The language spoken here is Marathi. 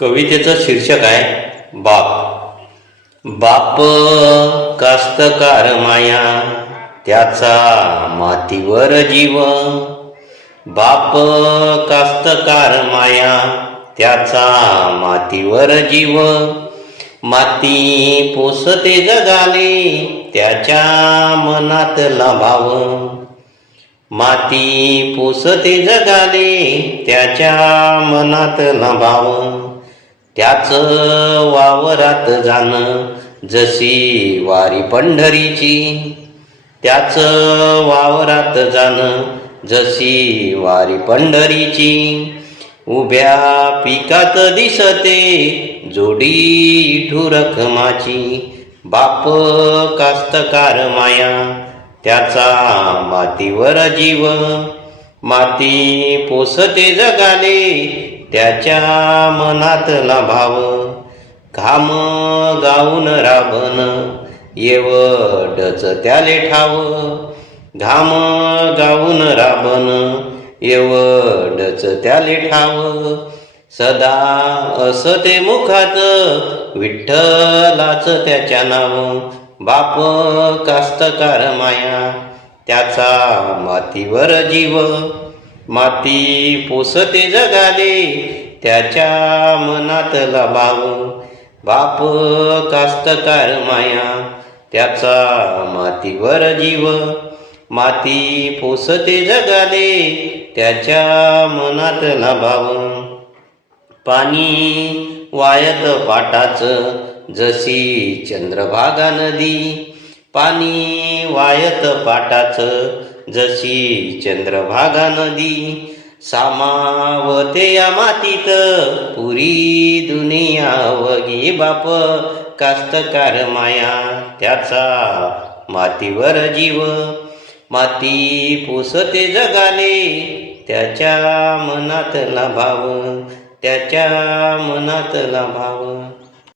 कवितेचं शीर्षक आहे बाप. बाप कास्तकार माया त्याचा मातीवर जीव. बाप कास्तकार माया त्याचा मातीवर जीव. माती पोसते जगाले त्याच्या मनातला भाव माती पोसते जगाले त्याच्या मनात भाव त्याच वावरात जाण जशी वारी पंढरीची. त्याच वावरात जाण जशी वारी पंढरीची. उभ्या पिकात दिसते जोडी रखमाची बाप कास्तकार माया त्याचा मातीवर जीव. माती पोसते जगाले त्याच्या मनातला भाव घाम गाऊन राबन येवडच त्याले ठाव घाम गाऊन राबन येवडच त्याले ठाव सदा असते मुखात विठ्ठलाच त्याच्या नाव. बाप कास्तकार माया. त्याचा मातीवर जीव. माती पोसते जगाले त्याच्या मनातला भाव बाप कास्तकार माया त्याचा मातीवर जीव. माती पोसते जगाले त्याच्या मनातला भाव पाणी वायत पाटाचं जशी चंद्रभागा नदी. पाणी वायत पाटाचं जशी चंद्रभागा नदी सामावते या मातीत पुरी दुनिया वगी बाप कास्तकार माया त्याचा मातीवर जीव. माती पुसते जगाले त्याच्या मनात भाव त्याच्या मनात भाव